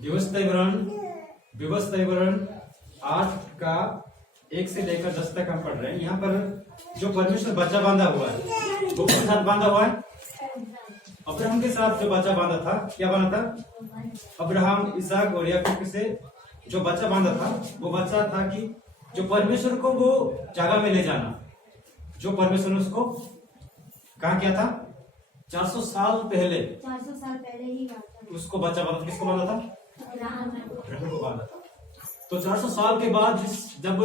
व्यवस्था विवरण 8 का 1 से लेकर 10 तक हम पढ़ रहे हैं। यहाँ पर जो परमेश्वर बच्चा बांधा हुआ है वो किसके साथ बांधा हुआ है? अब्राहम के साथ जो बच्चा बांधा था, क्या बांधा था? अब्राहम, इसहाक और याकूब से जो बच्चा बांधा था वो बच्चा था कि जो परमेश्वर को वो जगह में ले जाना, जो परमेश्वर ने उसको कहा किया था 400 साल पहले ही उसको बच्चा बांधा। किसको बांधा था? अब्राहम को बांधा था। तो 400 साल के बाद जब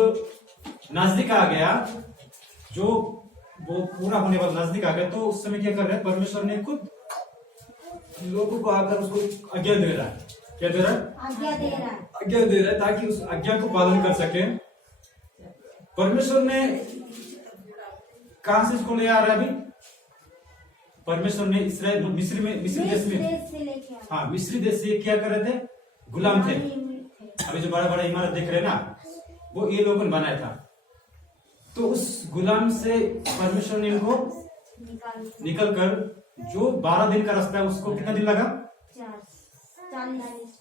नजदीक आ गया, जो वो पूरा होने वाला नजदीक आ गया, तो उस समय क्या कर रहे हैं? परमेश्वर ने खुद लोगों को आकर उसको आज्ञा दे रहा है। क्या दे रहा है? आज्ञा दे रहा है ताकि उस आज्ञा को पालन कर सके। परमेश्वर ने कहां से इसको ले आ रहा है? अभी परमेश्वर ने इस्राएल मिस्र देश में, हाँ, मिस्री देश से क्या कर रहे थे? गुलाम थे। अभी जो बड़ा बड़ा इमारत देख रहे हैं ना, वो ये लोगों ने बनाया था। तो उस गुलाम से परमेश्वर ने इनको निकल कर, जो 12 दिन का रास्ता है उसको कितना दिन लगा?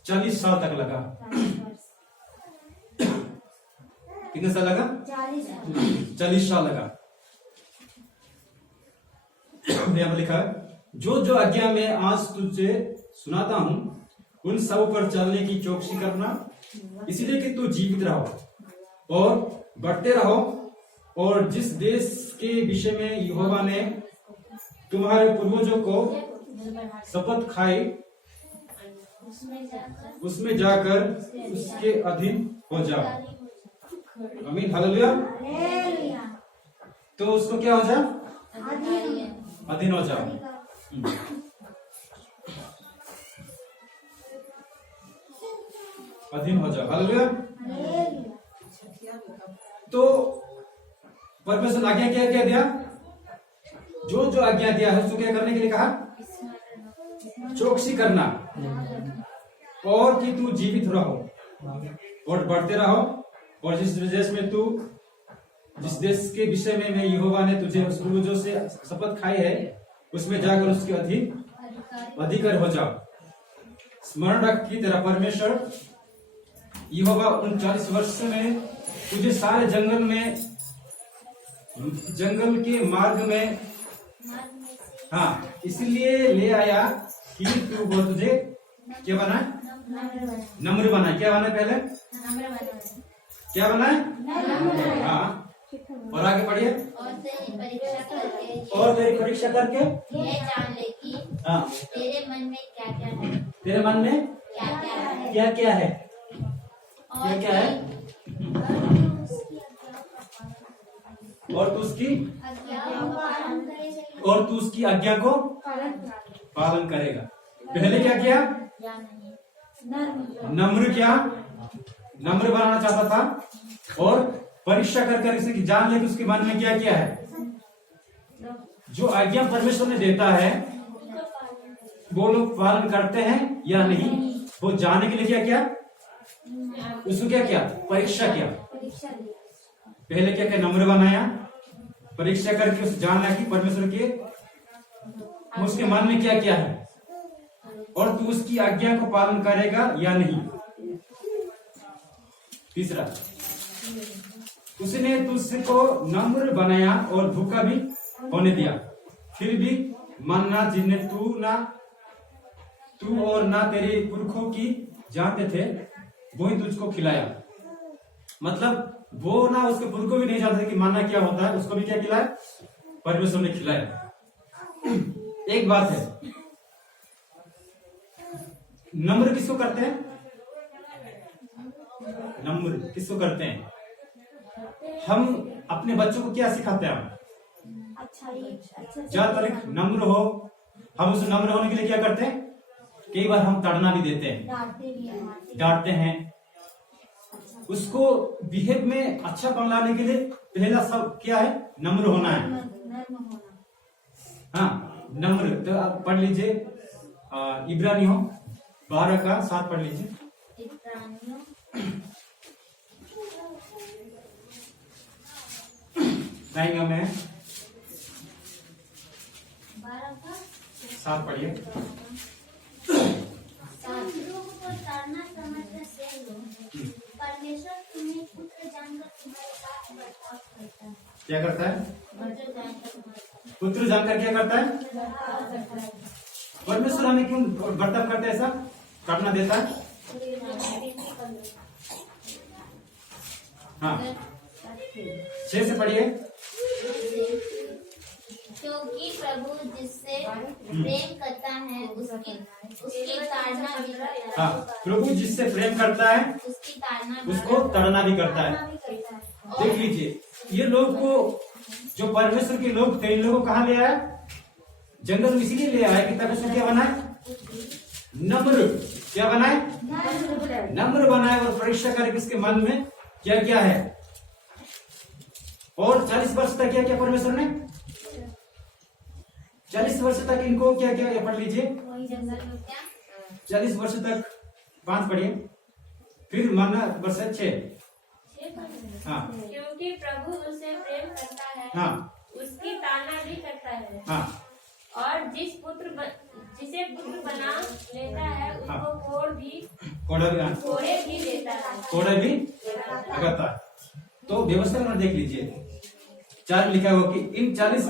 40 साल तक लगा। कितने साल लगा? 40 साल लगा। यहाँ पर लिखा है, जो जो आज्ञा मैं आज तुझे सुनाता हूं उन सब पर चलने की चौकसी करना, इसलिए कि तू जीवित रहो और बढ़ते रहो, और जिस देश के विषय में यहोवा ने तुम्हारे पूर्वजों को शपथ खाई उसमें जाकर उसके अधीन हो जाओ। आमीन, हालेलुया। तो उसको क्या हो जाओ? अधीन हो जाओ। अधीन हो जाओ, हालेलुया। तो परमेश्वर आज्ञा क्या क्या दिया? जो जो आज्ञा दिया है उसको क्या करने के लिए कहा? चौकसी करना, और कि तू जीवित रहो और बढ़ते रहो, और जिस देश के विषय में मैं यहोवा ने तुझे पूर्वजों से शपथ खाई है उसमें जाकर उसके अधिकारी हो जाओ। स्मरण रख कि तेरा परमेश्वर यहोवा उन 40 वर्ष में तुझे सारे जंगल के मार्ग में, हाँ, इसलिए ले आया कि तू वो तुझे क्या बना? नम्र बना। क्या बना? पहले क्या बना? हाँ, और आगे पढ़िए। और तेरी परीक्षा करके ये जान ले कि हाँ, तेरे मन में क्या क्या है। तेरे मन में क्या क्या है। क्या क्या है? क्या क्या है? और तू उसकी आज्ञा को पालन करेगा। पहले क्या किया? नम्र बनाना चाहता था, और परीक्षा कर इसे जान ले कि उसके मन में क्या क्या है। जो आज्ञा परमेश्वर ने देता है वो लोग पालन करते हैं या नहीं, वो जानने के लिए क्या किया? उसको क्या किया? परीक्षा किया। पहले क्या किया? नम्र बनाया, परीक्षा करके उसे जानना कि परमेश्वर के उसके मन में क्या क्या है, और तू उसकी आज्ञा को पालन करेगा या नहीं। तीसरा, उसने तुझको नम्र बनाया और भूखा भी होने दिया, फिर भी मानना जिन्हें तू और ना तेरे पुरखों की जानते थे वो ही तुझको खिलाया। मतलब वो ना उसके पुरखों भी नहीं जानते कि मानना क्या होता है, उसको भी क्या खिलाया? परमेश्वर ने खिलाया। एक बात है, नम्र किसको करते हैं? नम्र किसको करते हैं? हम अपने बच्चों को क्या सिखाते हैं? ज्यादातर नम्र हो। हम उसे नम्र होने के लिए क्या करते हैं? कई बार हम ताड़ना भी देते हैं, डांटते हैं। उसको बिहेव में अच्छा बनाने के लिए पहला सब क्या है? नम्र होना है। हाँ, नम्र। तो आप पढ़ लीजिए इब्रानियों 12 का 7 पढ़ लीजिए। लाइन में 7 पढ़िए। क्या करता है? पुत्र जानकर पुत्र जानकर क्या करता है? परमेश्वर हमें क्यों बर्ताव करता है, ऐसा करना देता है? हाँ, 6 से पढ़िए। क्योंकि प्रभु जिससे प्रेम करता है उसकी ताड़ना भी करता है। हाँ, प्रभु जिससे प्रेम करता है उसकी ताड़ना उसको ताड़ना भी करता है। देख लीजिए, ये लोग को जो परमेश्वर के लोग थे, इन लोगों को कहाँ ले आया? जंगल में इसीलिए ले आया कि तब क्या बनाए? नम्र। क्या बनाए? नम्र बनाए और परीक्षा करके उसके मन में क्या क्या है। और 40 वर्ष तक क्या क्या परमेश्वर ने? 40 वर्ष तक इनको क्या क्या, पढ़ लीजिए। वही जंगल में क्या 40 वर्ष तक 5 पढ़िए, फिर माना वर्ष 6। हाँ क्योंकि प्रभु उससे प्रेम करता है हाँ उसकी ताड़ना भी करता है हाँ और जिसे पुत्र बना लेता है उसको कोड़ा भी कोड़े भी देता है। कोड़ा भी लगाता है। तो व्यवस्था में देख लीजिए, 4 में लिखा हुआ कि इन 40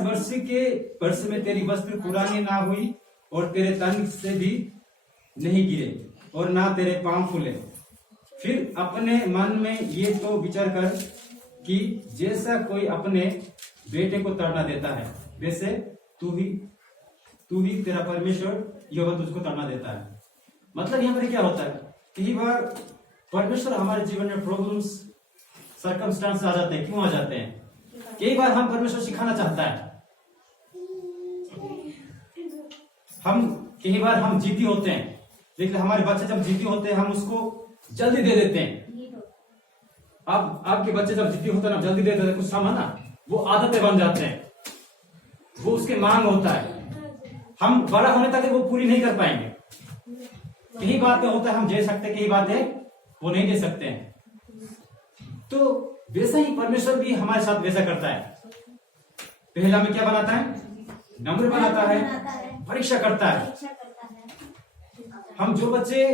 वर्ष में तेरी वस्त्र पुरानी ना हुई और तेरे तन से भी नहीं गिरे और ना तेरे पांव फूले। फिर अपने मन में ये तो विचार कर कि जैसा कोई अपने बेटे को ताड़ना देता है वैसे तू ही तेरा परमेश्वर यहोवा तुझको ताड़ना देता है। मतलब यहाँ पर क्या होता है, कई बार परमेश्वर हमारे जीवन में प्रॉब्लम्स सर्कमस्टांस आ जाते हैं। क्यों आ जाते हैं? कई बार हम परमेश्वर सिखाना चाहता है, कई बार हम जीती होते हैं, लेकिन हमारे बच्चे जब जीती होते हैं हम उसको जल्दी दे देते हैं। अब आपके बच्चे जब जिद्दी होता है ना, जल्दी दे देते हैं कुछ सामान ना, वो आदतें बन जाते हैं, वो उसके मांग होता है। हम बड़ा होने तक वो पूरी नहीं कर पाएंगे। कई बातें होता है हम दे सकते हैं, कई बातें वो नहीं दे सकते हैं। तो वैसा ही परमेश्वर भी हमारे साथ वैसा करता है। पहला में क्या बनाता है? नम्र बनाता है, परीक्षा करता है। हम जो बच्चे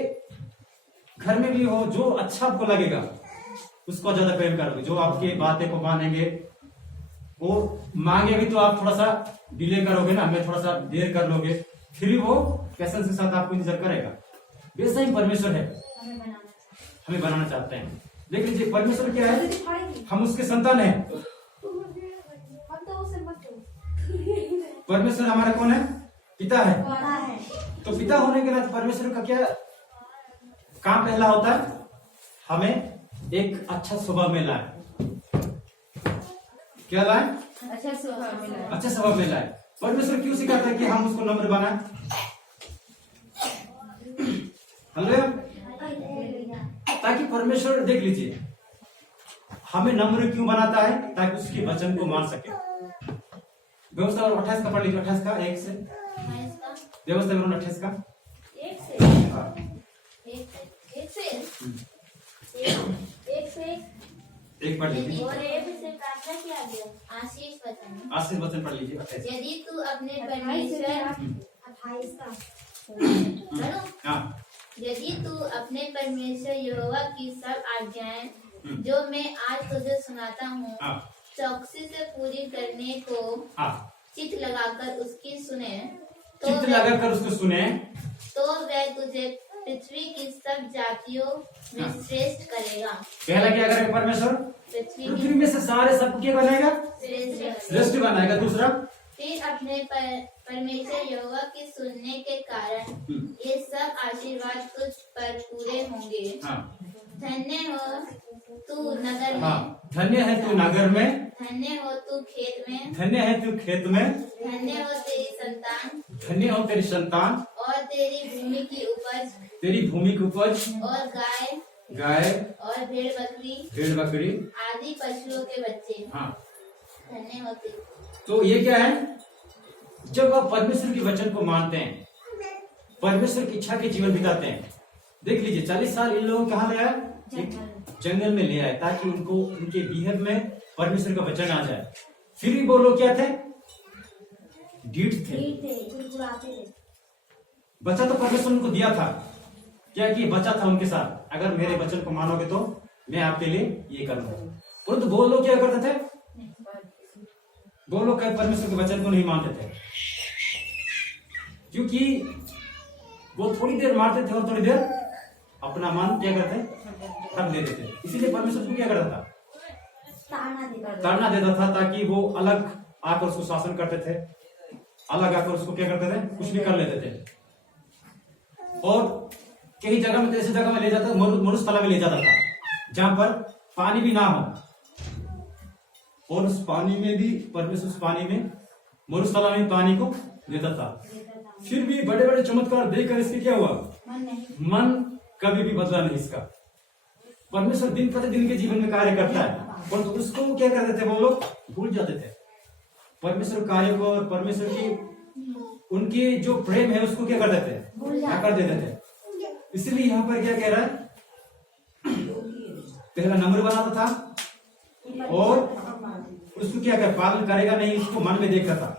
घर में भी हो, जो अच्छा आपको लगेगा उसको ज्यादा प्रेम करोगे, जो आपके बातें को मानेंगे, वो मांगे भी तो आप थोड़ा सा डिले करोगे ना, हमें थोड़ा सा देर कर लोगे, फिर भी वो पैसेंस के साथ आपको इंतजार करेगा। वैसा ही परमेश्वर है, हमें बनाना चाहते हैं। लेकिन जी परमेश्वर क्या है? हम उसके संतान हैं। परमेश्वर हमारा कौन है? पिता है। तो पिता होने के नाते परमेश्वर का क्या काम पहला होता है? हमें एक अच्छा स्वभाव में लाए। क्या लाए? अच्छा स्वभाव मिला। अच्छा स्वभाव में लाए। परमेश्वर क्यों सिखाता है कि हम उसको नम्र बनाए? ताकि परमेश्वर देख लीजिए हमें नम्र क्यों बनाता है? ताकि उसके वचन को मान सके। व्यवस्था 28 का पढ़ लीजिए, 28 का 1 से। व्यवस्था 28 का 1 पढ़ लीजिए। और एक से प्रार्थना किया गया आशीष वचन पढ़ लीजिए 28। यदि तू अपने परमेश्वर 28 का हाँ यदि तू अपने परमेश्वर यहोवा की सब आज्ञाएं जो मैं आज तुझे सुनाता हूँ हाँ चौकसी से पूरी करने को हाँ चित लगाकर उसकी सुने चित्त लगाकर उसको सुने तो वह तुझे पृथ्वी की सब जातियों में श्रेष्ठ करेगा। पहला क्या करेगा परमेश्वर? पृथ्वी में से सारे सब क्या बनाएगा? श्रेष्ठ बनाएगा। दूसरा फिर अपने परमेश्वर यहोवा की सुनने के कारण ये सब आशीर्वाद तुझ पर पूरे होंगे। हाँ धन्य हो तू नगर में, हाँ धन्य है तू नगर में, धन्य हो तू खेत में, धन्य है तू खेत में, धन्य हो तेरी संतान, धन्य हो तेरी संतान और तेरी भूमि की उपज, तेरी भूमि की उपज, और गाय और भेड़ बकरी आदि पशुओं के बच्चे। हाँ धन्य होते। तो ये क्या है? जब आप परमेश्वर के वचन को मानते हैं, परमेश्वर की इच्छा के जीवन बिताते हैं। देख लीजिए 40 साल इन लोगों को कहाँ ले आया? जंगल में ले आए ताकि उनको उनके बिहेव में परमेश्वर का वचन आ जाए। फिर भी वो लोग क्या थे? ढीठ थे। बच्चा तो परमेश्वर उनको दिया था, क्या कि बच्चा था उनके साथ, अगर मेरे वचन को मानोगे तो मैं आपके लिए ये करूंगा। परंतु वो लोग क्या करते थे? वो लोग कभी परमेश्वर के वचन को नहीं मानते थे, क्योंकि वो थोड़ी देर मारते थे और थोड़ी देर अपना मन क्या करते थक देते थे। इसीलिए परमेश्वर को क्या करता था, ताड़ना देता था, ताकि वो अलग आकर उसको शासन करते थे, अलग आकर उसको क्या करते थे, कुछ भी कर लेते थे। और कई जगह में, ऐसी जगह में ले जाता, मरुस्थला में ले जाता था जहां पर पानी भी ना हो, और उस पानी में भी परमेश्वर उस पानी में, मरुस्थला में पानी को देता था। फिर भी बड़े बड़े चमत्कार देखकर इसके क्या हुआ, मन कभी भी बदला नहीं इसका। परमेश्वर दिन प्रतिदिन के जीवन में कार्य करता है, और तो उसको क्या करते थे, वो लोग भूल जाते थे परमेश्वर कार्य को, और परमेश्वर की उनकी जो प्रेम है उसको क्या कर देते, कर देते थे। इसलिए यहाँ पर क्या कह रहा है, पहला नम्र बनाता था और उसको क्या कर पालन करेगा नहीं, उसको मन में देखता था।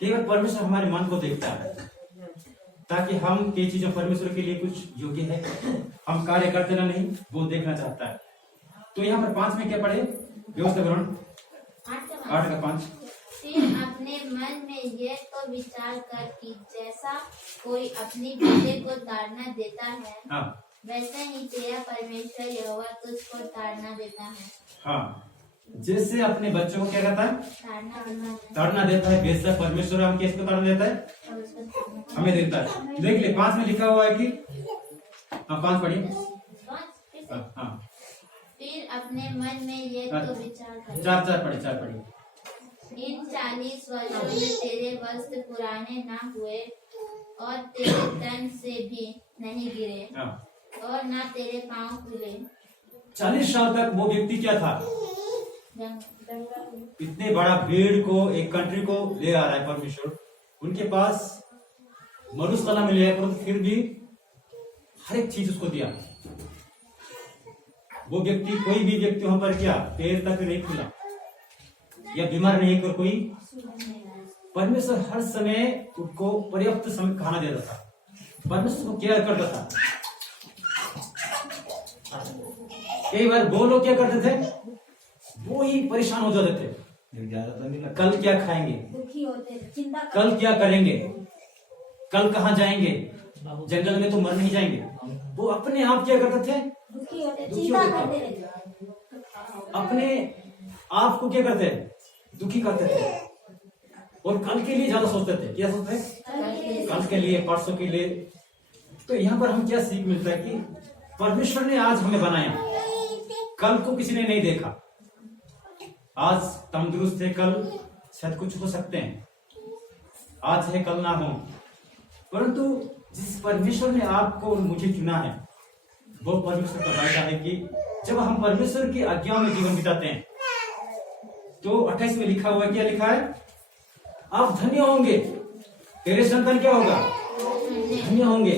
केवल परमेश्वर हमारे मन को देखता है, ताकि हम कई चीजों परमेश्वर के लिए कुछ योग्य है, हम कार्य करते ना नहीं, वो देखना चाहता है। तो यहाँ पर 5 में क्या पढ़े, व्यवस्था ग्रहण 8 का 5। फिर अपने मन में यह तो विचार कर कि जैसा कोई अपनी बेटे को ताड़ना देता है, हाँ, वैसे ही तेरा परमेश्वर यहोवा तुझको ताड़ना देता है। हाँ, जैसे अपने बच्चों को क्या कहता है, ताड़ना देता है, वैसे परमेश्वर हम किसको ताड़ना देता है, हमें देता है। देख ले 5 में लिखा हुआ है कि, हाँ 5 पढ़िए। हाँ, फिर अपने मन में यह तो विचार कर, 4 पढ़िए। इन 40 वर्षों में तेरे वस्त्र पुराने ना हुए और तेरे तन से भी नहीं गिरे, हाँ, और ना तेरे पांव खुले। 40 साल तक वो व्यक्ति क्या था, इतने बड़ा भीड़ को, एक कंट्री को ले आ रहा है परमेश्वर, उनके पास मरुस्थला में ले आया, पर फिर भी हर एक चीज उसको दिया। वो व्यक्ति, कोई भी व्यक्ति वहां पर क्या पैर तक नहीं खुला या बीमार नहीं कर कोई, परमेश्वर हर समय उसको पर्याप्त समय खाना देता था, परमेश्वर को केयर करता था। कई बार वो लोग क्या करते थे, वो ही परेशान हो जाते थे, कल क्या खाएंगे, दुखी होते थे, चिंता कल क्या करेंगे, कल कहाँ जाएंगे, जंगल में तो मर नहीं जाएंगे। वो अपने आप क्या करते थे, दुखी होते, दुखी चिंता होते करते थे। रहते, अपने आप को क्या करते, दुखी करते थे, और कल के लिए ज्यादा सोचते थे। क्या सोचते थे, कल के लिए, परसों के लिए। तो यहाँ पर हम क्या सीख मिलता है कि परमेश्वर ने आज हमें बनाया, कल को किसी ने नहीं देखा। आज तंदुरुस्त है, कल शायद कुछ हो सकते हैं, आज है कल ना हो, परंतु जिस परमेश्वर ने आपको और मुझे चुना है, वो परमेश्वर का वायदा है कि जब हम परमेश्वर की आज्ञाओं में जीवन बिताते हैं, तो 28 में लिखा हुआ, क्या लिखा है, आप धन्य होंगे, तेरे संतान क्या होगा, धन्य होंगे।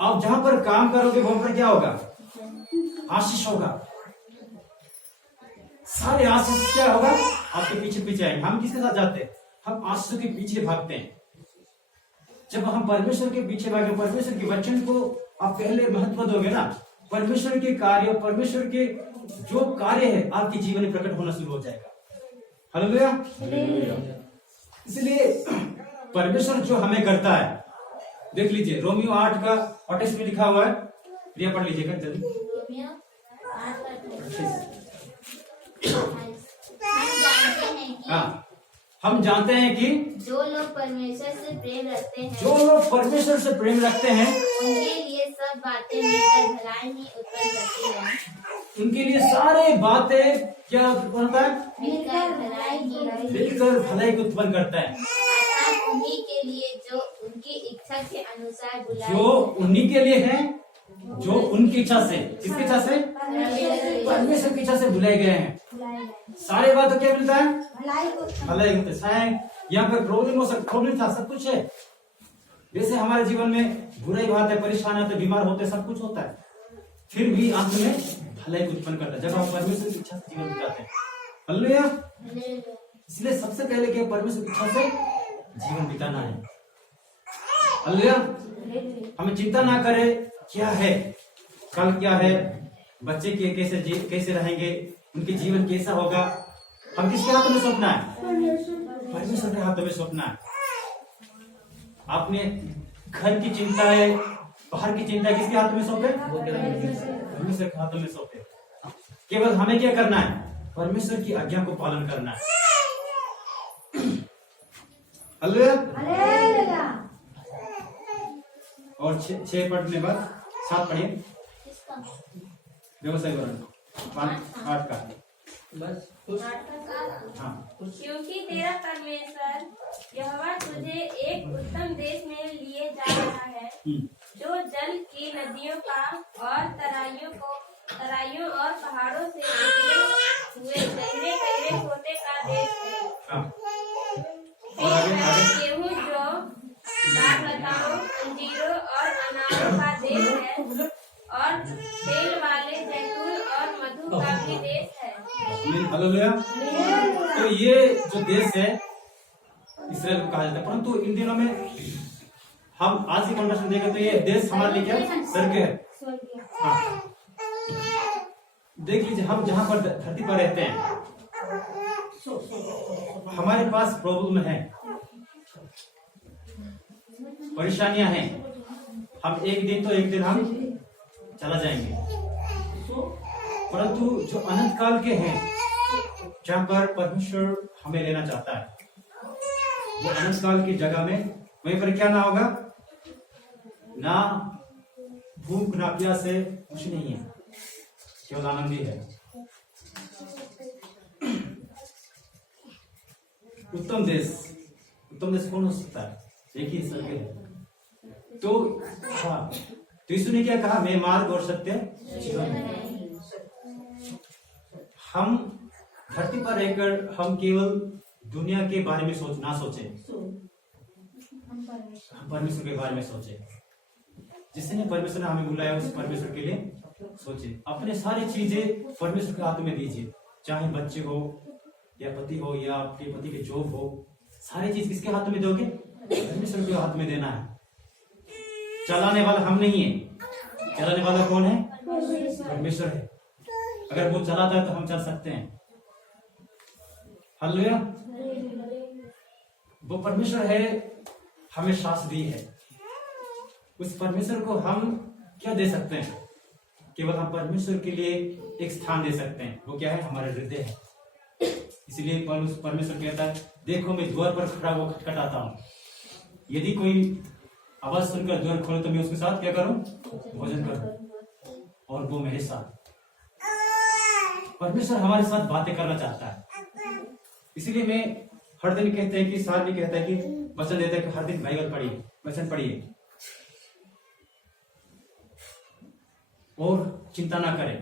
आप जहां पर काम करोगे वहां पर क्या होगा, आशीष होगा। सारे आशीष क्या होगा, आपके पीछे पीछे आएंगे। हम किसके साथ जाते हैं, हम आशीषों के पीछे भागते हैं। जब हम परमेश्वर के पीछे भागे, परमेश्वर के वचन को आप पहले महत्व दोगे ना, परमेश्वर के कार्य, परमेश्वर के जो कार्य है आपके जीवन में प्रकट होना शुरू हो जाएगा। हालेलुया। इसलिए परमेश्वर जो हमें करता है, देख लीजिए रोमियो 8 का 28 में लिखा हुआ है, प्रिया पढ़ लीजिएगा जल्दी। रोमियो 8:28। हम जानते हैं कि जो लोग परमेश्वर से प्रेम रखते हैं, जो लोग परमेश्वर से प्रेम रखते हैं, उनके लिए सब बातें मिलकर भलाई ही उत्पन्न करती है। उनके लिए सारे बातें क्या बनता है, मिलकर भलाई ही, मिलकर भलाई को उत्पन्न करता है। अर्थात उन्हीं के लिए जो उनकी इच्छा के अनुसार बुलाए, जो उन्हीं के लिए है, जो उनकी इच्छा से, किसकी इच्छा से, परमेश्वर की इच्छा से बुलाए गए हैं। सारे बातों क्या मिलता है, भलाई होता है। यहाँ पर प्रॉब्लम हो सकता, प्रॉब्लम था, सब कुछ है। जैसे हमारे जीवन में बुराई बात है, परेशान होते, बीमार होते, सब कुछ होता है, फिर भी अंत में भलाई को उत्पन्न करता है जब हम परमेश्वर की इच्छा से जीवन बिताते हैं। हालेलुया। इसलिए सबसे पहले क्या, परमेश्वर की इच्छा से जीवन बिताना है। हालेलुया। हमें चिंता ना करे क्या है, कल क्या है, बच्चे के कैसे रहेंगे, उनके जीवन कैसा होगा, हम किसके हाथों में सौंपना है? परमेश्वर के हाथों में सौंपना है। आपने घर की चिंता है, बाहर की चिंता किसके हाथों में सौंपे? परमेश्वर के हाथों में सौंपे। केवल हमें क्या करना है? परमेश्वर की आज्ञा को पालन करना है। हालेलुया। और 6 पढ़ने बाद 7 पढ़िए। किसका? व्यवसाय वर्ण 8 का बस हाँ। क्योंकि तेरा परमेश्वर यहोवा तुझे एक उत्तम देश में लिए जा रहा है, जो जल की नदियों का और तराइयों और पहाड़ों से निकले हुए गहरे गहरे सोते का देश है। हाँ। फिर वह गेहूं, जौ, बाग-लताओं, अंजीरों और अनारों का देश है, और तेल वाले जैतून और मधु का भी देश है। हालेलुया। तो ये जो देश है इस्राएल को कहा जाता है, परंतु इन दिनों में हम आज की कन्वर्सेशन देखें तो ये देश हमारे लिए क्या स्वर्ग है। हाँ। देख लीजिए, हम जहाँ पर धरती पर रहते हैं हमारे पास प्रॉब्लम है, परेशानियां हैं। हम एक दिन हम चला जाएंगे, परंतु जो अनंत काल के हैं जहाँ पर परमेश्वर हमें लेना चाहता है, वो अनंत काल की जगह में वहीं पर क्या ना होगा, ना भूख ना प्यास है, कुछ नहीं है, केवल आनंद ही है। उत्तम देश कौन हो सकता है? एक ही स्वर्ग है। तो हाँ, तो यीशु ने क्या कहा? मैं मार्ग और सत्य जीवन है। हम धरती पर रहकर हम केवल दुनिया के बारे में ना सोचे, हम परमेश्वर के बारे में सोचे। जिसने परमेश्वर ने हमें बुलाया उस परमेश्वर के लिए सोचे। अपने सारी चीजें परमेश्वर के हाथ में दीजिए, चाहे बच्चे हो या पति हो या आपके पति के जॉब हो, सारी चीज किसके हाथ में दोगे? परमेश्वर के हाथ में देना है। चलाने वाला हम नहीं है, चलाने वाला कौन है? परमेश्वर है। अगर वो चलाता है तो हम चल सकते हैं। हालेलुया। वो परमेश्वर है, हमें सांस दी है। उस परमेश्वर को हम क्या दे सकते हैं? केवल हम परमेश्वर के लिए एक स्थान दे सकते हैं। वो क्या है? हमारा हृदय है। इसलिए परमेश्वर कहता है, देखो मैं द्वार पर खड़ा वो खटखटाता हूँ, यदि कोई आवाज सुनकर द्वार खोले तो मैं उसके साथ क्या करूं? भोजन करूं, और वो मेरे साथ। परमेश्वर हमारे साथ बातें करना चाहता है। इसीलिए मैं हर दिन कहते हैं कि साल भी कहता है कि वचन देता है कि हर दिन बाइबल पढ़िए, वचन पढ़िए और चिंता ना करें।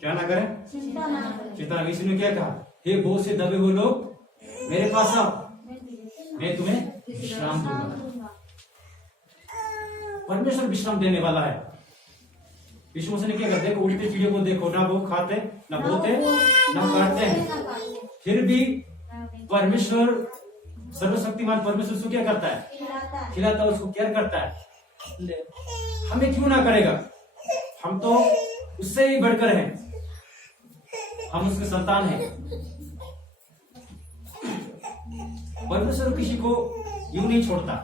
क्या ना करें? चिंता ना। इसने क्या कहा? हे बोझ से दबे हुए लोग मेरे पास आओ, मैं तुम्हें विश्राम दूंगा। परमेश्वर विश्राम देने वाला है। यीशु मसीह ने क्या करते? देखो उल्टे चिड़ियों को देखो, ना वो खाते, ना बोते, ना काटते हैं, फिर भी परमेश्वर सर्वशक्तिमान परमेश्वर उसको क्या करता है? खिलाता है, उसको केयर करता है। हमें क्यों ना करेगा? हम तो उससे ही बढ़कर हैं, हम उसके संतान हैं। परमेश्वर किसी को यूं नहीं छोड़ता।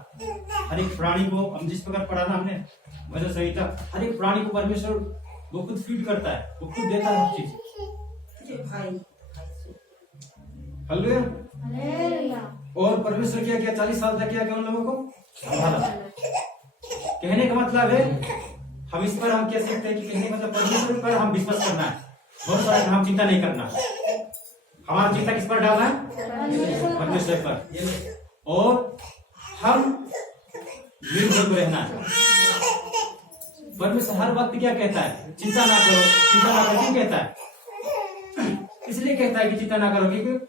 हर एक प्राणी को, हम जिस प्रकार पढ़ा ना हमने वचन संहिता, हर एक प्राणी को परमेश्वर वो खुद फीड करता है, वो खुद देता है हर चीज। हालेलुया। और परमेश्वर क्या किया? 40 साल तक क्या किया? उन लोगों को संभाला। कहने का मतलब है, हम इस पर हम कह सकते हैं कि कहने का मतलब परमेश्वर पर हम विश्वास करना है, बहुत सारा हम चिंता नहीं करना। हमारा चिंता किस पर डालना है? परमेश्वर पर। और हम निर्भर रहना है। परमेश्वर हर वक्त क्या कहता है? चिंता ना करो, चिंता ना करो। क्यों कहता है? इसलिए कहता है कि चिंता ना करो, क्योंकि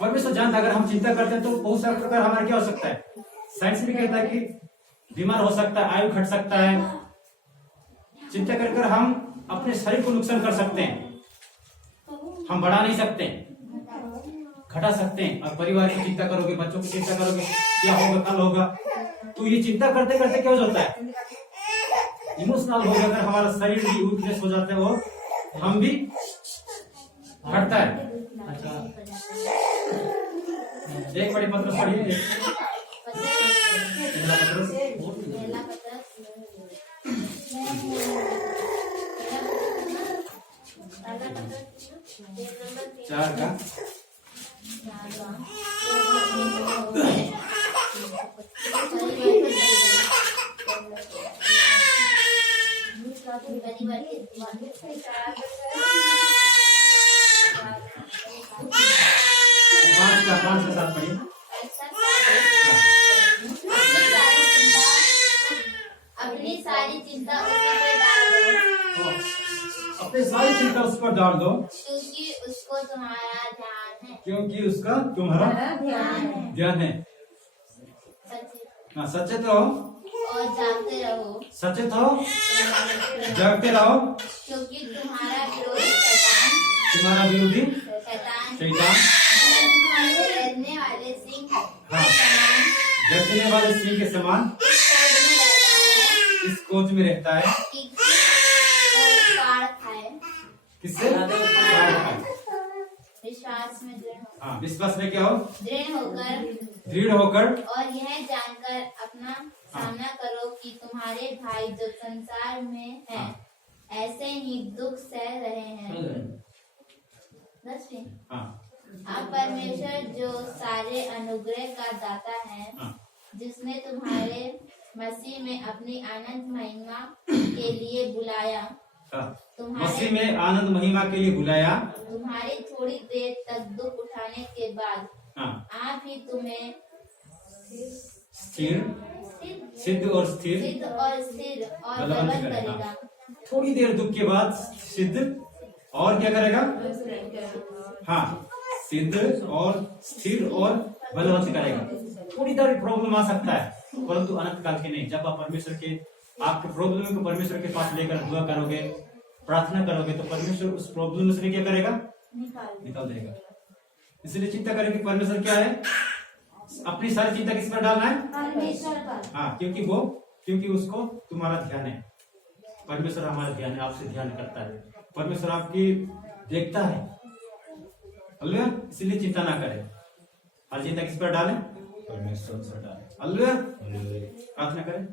परमेश्वर जानता है अगर हम चिंता करते हैं तो बहुत सारे प्रकार हमारा क्या हो सकता है। साइंस भी कहता है कि बीमार हो सकता है, आयु घट सकता है। चिंता कर हम अपने शरीर को नुकसान कर सकते हैं, हम बढ़ा नहीं सकते, घटा सकते हैं। और परिवार की चिंता करोगे, बच्चों की चिंता करोगे, क्या होगा, कल होगा, तो ये चिंता करते करते क्या हो जाता है? इमोशनल हो जाकर हमारा शरीर भी वीकनेस हो जाता है और हम भी घटता है। अच्छा, एक बड़ी पत्रस पढ़िए, पहला पत्रस पहला पत्रस चार का पांच का साथ पढ़िए। अपनी सारी चिंता उसी पर डाल दो, अपनी सारी चिंता उस पर डाल दो, क्योंकि उसको तुम्हारा ध्यान है। क्योंकि उसका तुम्हारा ध्यान है। हाँ, सचेत रहो और जागते रहो, सचेत हो, जागते रहो, क्योंकि तुम्हारा विरोधी शैतान शैतान तैरने वाले सिंह हाँ। के समान गर्जने वाले सिंह के समान इस खोज में रहता है इस खोज में रहता है कि किसको काट खाए। किससे काट खाए। विश्वास में दृढ़ हो, हाँ, विश्वास में क्या हो, दृढ़ होकर और यह जानकर अपना सामना करो कि तुम्हारे भाई जो संसार में हैं ऐसे ही दुख सह रहे हैं। 10 हाँ, अब परमेश्वर जो सारे अनुग्रह का दाता है, हाँ, जिसने तुम्हारे मसीह में अपनी आनंद महिमा के लिए बुलाया, हाँ। मसीह में आनंद महिमा के लिए बुलाया, तुम्हारी थोड़ी देर तक दुख उठाने के बाद हाँ, आप ही तुम्हें सिद्ध और स्थिर और बलवंत बलवंत करेगा। करेगा। थोड़ी देर दुख के बाद सिद्ध और क्या करेगा, हाँ, सिद्ध और स्थिर और बलवंत करेगा। थोड़ी देर प्रॉब्लम आ सकता है, परंतु अनंत काल के नहीं। जब आप परमेश्वर के आपके प्रॉब्लम को परमेश्वर के पास लेकर दुआ करोगे, प्रार्थना करोगे, तो परमेश्वर उस प्रॉब्लम से क्या करेगा, निकाल देगा। इसलिए चिंता करें कि परमेश्वर क्या है, अपनी सारी चिंता किस पर डालना है, परमेश्वर पर। हाँ, क्योंकि उसको तुम्हारा ध्यान है। परमेश्वर हमारा ध्यान है, आपसे ध्यान करता है, परमेश्वर आपकी देखता है। हालेलुया, इसलिए चिंता ना करें। हर चिंता किस पर डालें, परमेश्वर पर डालें। हालेलुया, प्रार्थना करें।